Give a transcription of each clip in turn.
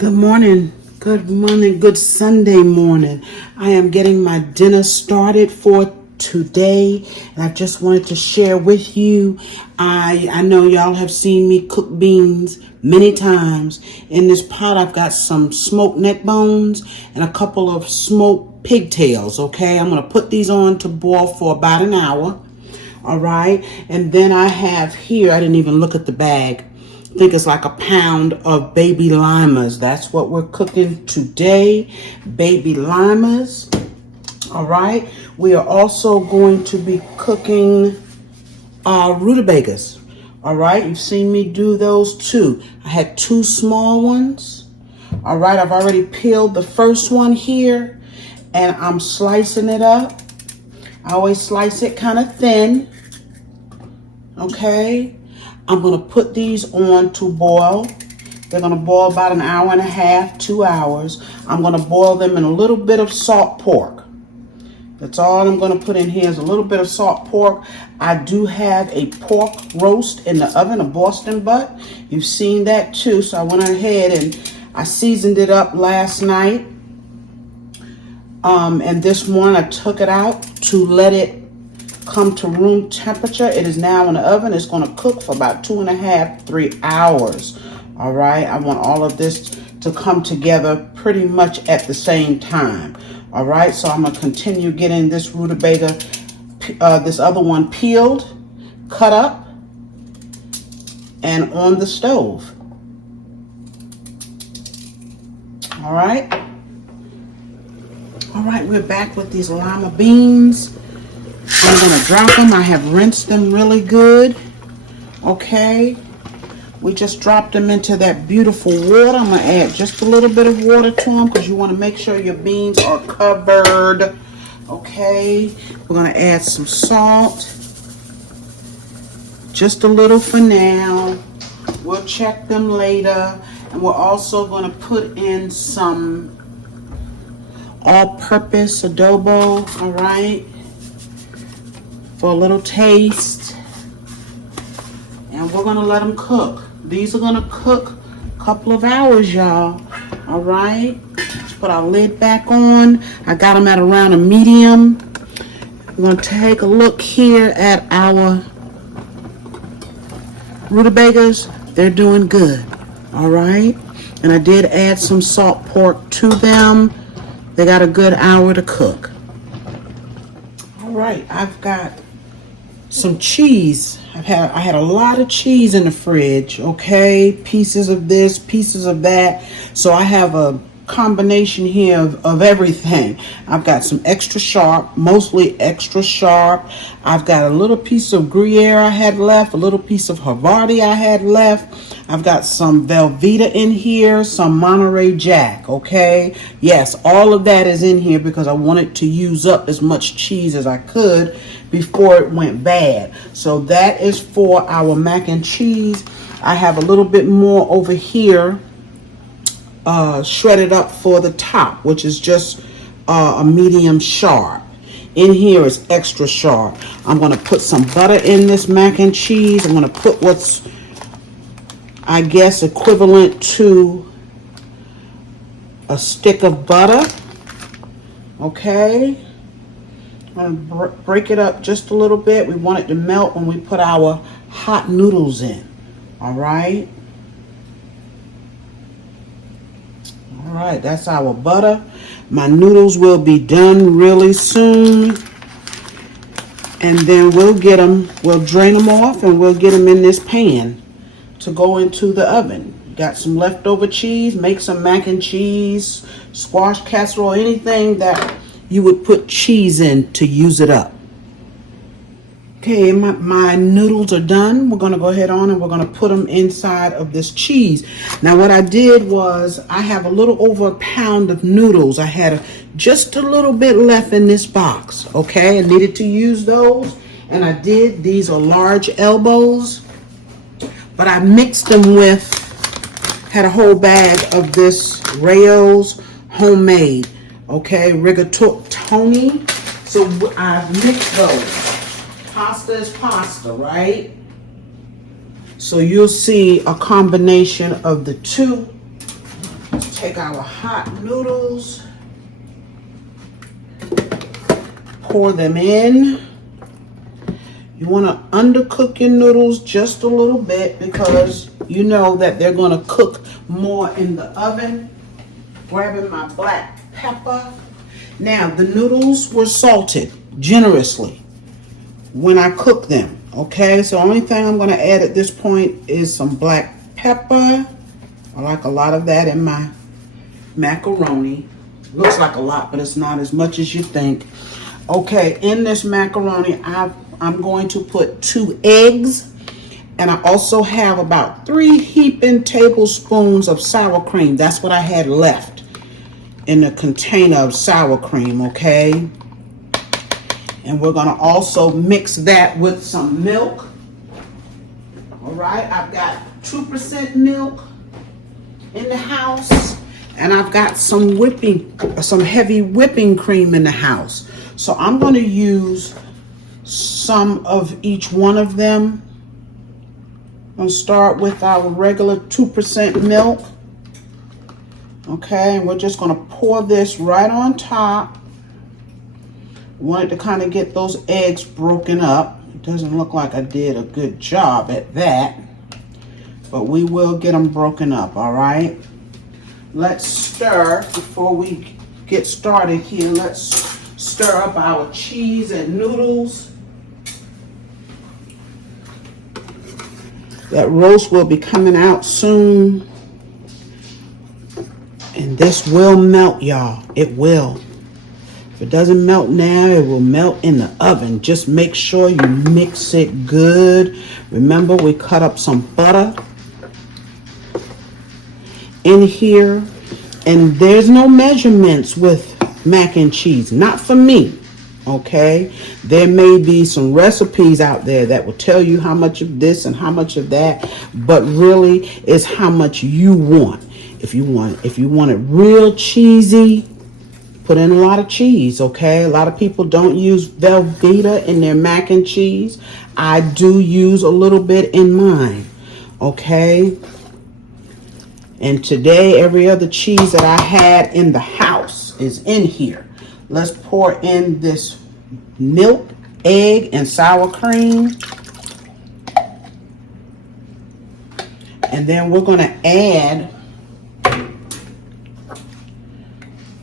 Good morning. Good morning. Good Sunday morning. I am getting my dinner started for today, and I just wanted to share with you. I know y'all have seen me cook beans many times. In this pot, I've got some smoked neck bones and a couple of smoked pigtails. Okay, I'm gonna put these on to boil for about an hour. All right, and then I have here, I didn't even look at the bag. I think it's like a pound of baby limas. That's what we're cooking today, baby limas. All right, we are also going to be cooking rutabagas. All right, you've seen me do those too. I had two small ones. All right, I've already peeled the first one here, and I'm slicing it up. I always slice it kind of thin. Okay, I'm going to put these on to boil. They're going to boil about an hour and a half, 2 hours. I'm going to boil them in a little bit of salt pork. That's all I'm going to put in here is a little bit of salt pork. I do have a pork roast in the oven, a Boston butt. You've seen that too, so I went ahead and I seasoned it up last night. And this morning I took it out to let it come to room temperature. It is now in the oven. It's going to cook for about 2.5 to 3 hours. All right, I want all of this to come together pretty much at the same time. All right, so I'm going to continue getting this rutabaga, this other one peeled, cut up, and on the stove. All right, we're back with these lima beans. I'm going to drop them. I have rinsed them really good. Okay. We just dropped them into that beautiful water. I'm going to add just a little bit of water to them because you want to make sure your beans are covered. Okay. We're going to add some salt. Just a little for now. We'll check them later. And we're also going to put in some all-purpose adobo. All right. For a little taste, and we're gonna let them cook. These are gonna cook a couple of hours, y'all. All right, let's put our lid back on. I got them at around a medium. We're gonna take a look here at our rutabagas. They're doing good. All right, and I did add some salt pork to them. They got a good hour to cook. All right, I've got some cheese. I had a lot of cheese in the fridge, okay? Pieces of this, pieces of that. So I have a combination here of everything. I've got some extra sharp, mostly extra sharp. I've got a little piece of Gruyere I had left, a little piece of Havarti I had left. I've got some Velveeta in here, some Monterey Jack, okay? Yes, all of that is in here because I wanted to use up as much cheese as I could before it went bad. So that is for our mac and cheese. I have a little bit more over here shredded up for the top, which is just a medium sharp. In here is extra sharp. I'm going to put some butter in this mac and cheese. I'm going to put what's, I guess, equivalent to a stick of butter. Okay. I'm going to break it up just a little bit. We want it to melt when we put our hot noodles in. All right. All right, that's our butter. My noodles will be done really soon. And then we'll drain them off and we'll get them in this pan to go into the oven. Got some leftover cheese, make some mac and cheese, squash casserole, anything that you would put cheese in to use it up. Okay, my noodles are done. We're going to go ahead on and we're going to put them inside of this cheese. Now what I did was I have a little over a pound of noodles. I had just a little bit left in this box. Okay, I needed to use those and I did. These are large elbows, but I mixed them with, had a whole bag of this Rayo's homemade, okay, rigatoni. So I've mixed those. Pasta is pasta, right? So you'll see a combination of the two. Let's take our hot noodles, pour them in. You want to undercook your noodles just a little bit because you know that they're going to cook more in the oven. Grabbing my black pepper. Now, the noodles were salted generously when I cooked them. Okay, so the only thing I'm going to add at this point is some black pepper. I like a lot of that in my macaroni. Looks like a lot, but it's not as much as you think. Okay, in this macaroni, I'm going to put 2 eggs, and I also have about 3 heaping tablespoons of sour cream. That's what I had left in the container of sour cream, okay? And we're gonna also mix that with some milk. All right, I've got 2% milk in the house, and I've got some heavy whipping cream in the house. So I'm gonna use some of each one of them. I'm gonna start with our regular 2% milk. Okay, and we're just gonna pour this right on top. Wanted to kind of get those eggs broken up. It doesn't look like I did a good job at that, but we will get them broken up, all right? Let's stir before we get started here. Let's stir up our cheese and noodles. That roast will be coming out soon. And this will melt, y'all. It will. If it doesn't melt now, it will melt in the oven. Just make sure you mix it good. Remember, we cut up some butter in here. And there's no measurements with mac and cheese. Not for me. Okay? There may be some recipes out there that will tell you how much of this and how much of that. But really, it's how much you want. If you want it real cheesy, put in a lot of cheese, okay? A lot of people don't use Velveeta in their mac and cheese. I do use a little bit in mine, okay? And today, every other cheese that I had in the house is in here. Let's pour in this milk, egg, and sour cream. And then we're gonna add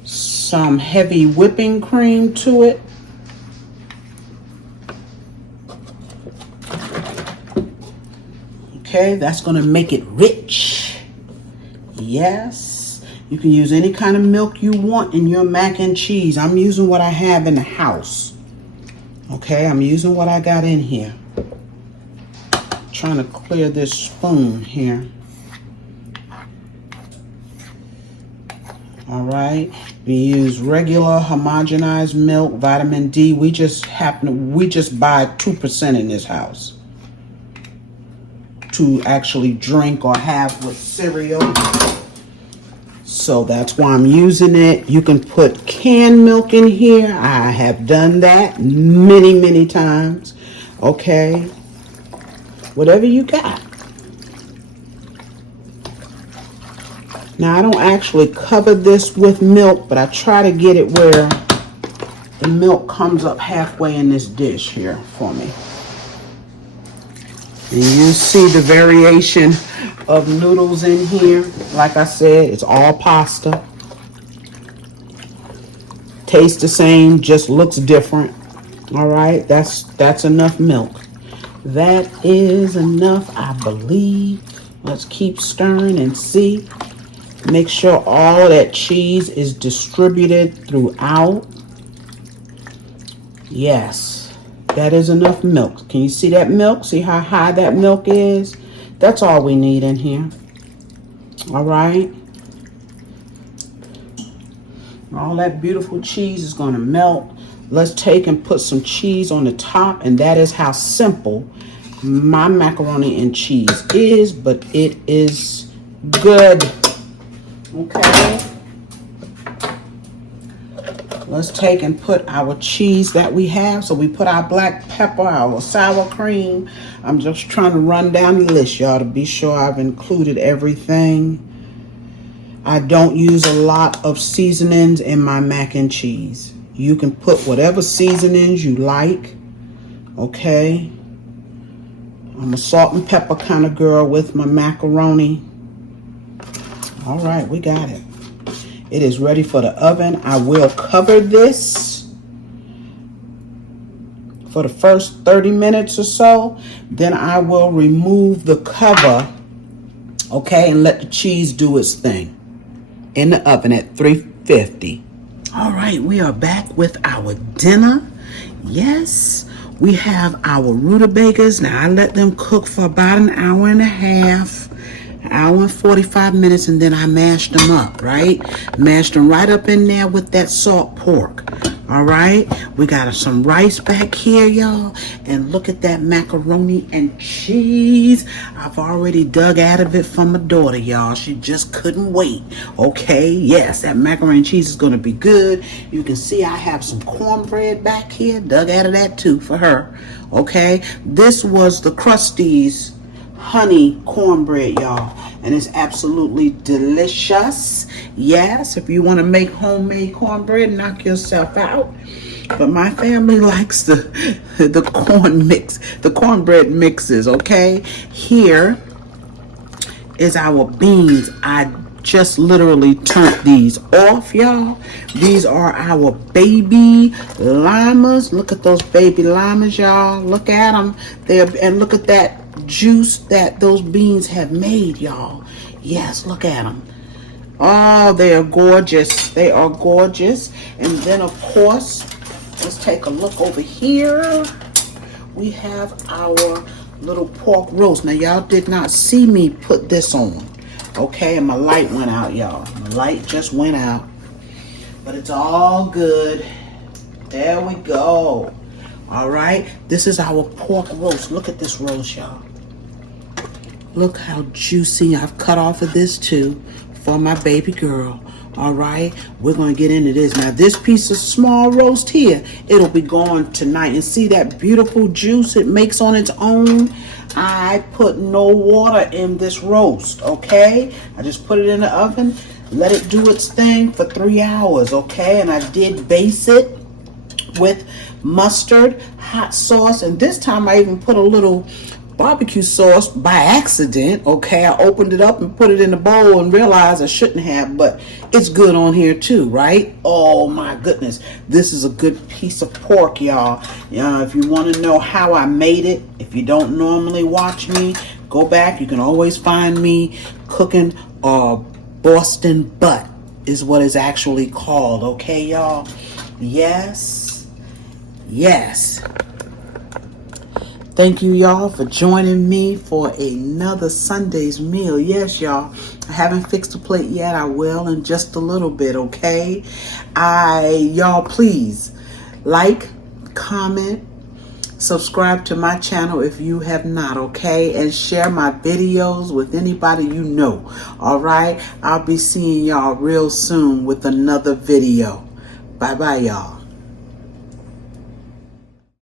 some heavy whipping cream to it. Okay, that's going to make it rich. Yes, you can use any kind of milk you want in your mac and cheese. I'm using what I have in the house. Okay, I'm using what I got in here. Trying to clear this spoon here. All right, we use regular homogenized milk, vitamin D. We just buy 2% in this house to actually drink or have with cereal. So that's why I'm using it. You can put canned milk in here. I have done that many, many times. Okay, whatever you got. Now, I don't actually cover this with milk, but I try to get it where the milk comes up halfway in this dish here for me. And you see the variation of noodles in here. Like I said, it's all pasta. Tastes the same, just looks different. All right, that's enough milk. That is enough, I believe. Let's keep stirring and see. Make sure all that cheese is distributed throughout. Yes, that is enough milk. Can you see that milk? See how high that milk is? That's all we need in here. All right. All that beautiful cheese is going to melt. Let's take and put some cheese on the top, and that is how simple my macaroni and cheese is, but it is good. Okay, let's take and put our cheese that we have. So we put our black pepper, our sour cream. I'm just trying to run down the list, y'all, to be sure I've included everything. I don't use a lot of seasonings in my mac and cheese. You can put whatever seasonings you like, okay? I'm a salt and pepper kind of girl with my macaroni. All right, we got it. It is ready for the oven. I will cover this for the first 30 minutes or so. Then I will remove the cover, okay, and let the cheese do its thing in the oven at 350. All right, we are back with our dinner. Yes, we have our rutabagas. Now, I let them cook for about an hour and a half, an hour and 45 minutes, and then I mashed them up, right? Mashed them right up in there with that salt pork. All right, we got some rice back here, y'all, and look at that macaroni and cheese. I've already dug out of it from my daughter, y'all. She just couldn't wait. Okay, yes, that macaroni and cheese is gonna be good. You can see I have some cornbread back here, dug out of that too for her. Okay, this was the Krusty's honey cornbread, y'all, and it's absolutely delicious. Yes, if you want to make homemade cornbread, knock yourself out. But my family likes the corn mix, the cornbread mixes. Okay, here is our beans. I just literally turned these off, y'all. These are our baby limas. Look at those baby limas, y'all. Look at them there, and look at that juice that those beans have made, y'all. Yes, look at them. Oh, they are gorgeous. They are gorgeous. And then, of course, let's take a look over here. We have our little pork roast. Now, y'all did not see me put this on, okay? And my light went out, y'all. My light just went out. But it's all good. There we go. All right. This is our pork roast. Look at this roast, y'all. Look how juicy. I've cut off of this too for my baby girl. All right, we're gonna get into this now. This piece of small roast here, it'll be gone tonight. And see that beautiful juice it makes on its own. I put no water in this roast, okay? I just put it in the oven, let it do its thing for 3 hours, okay? And I did baste it with mustard, hot sauce, and this time I even put a little barbecue sauce by accident, okay? I opened it up and put it in a bowl and realized I shouldn't have, but it's good on here too, right? Oh my goodness, this is a good piece of pork, y'all. If you want to know how I made it, if you don't normally watch me, go back. You can always find me cooking Boston butt is what it's actually called, okay, y'all? Yes, yes. Thank you, y'all, for joining me for another Sunday's meal. Yes, y'all, I haven't fixed the plate yet. I will in just a little bit, okay? Y'all, please like, comment, subscribe to my channel if you have not, okay? And share my videos with anybody you know, all right? I'll be seeing y'all real soon with another video. Bye-bye, y'all.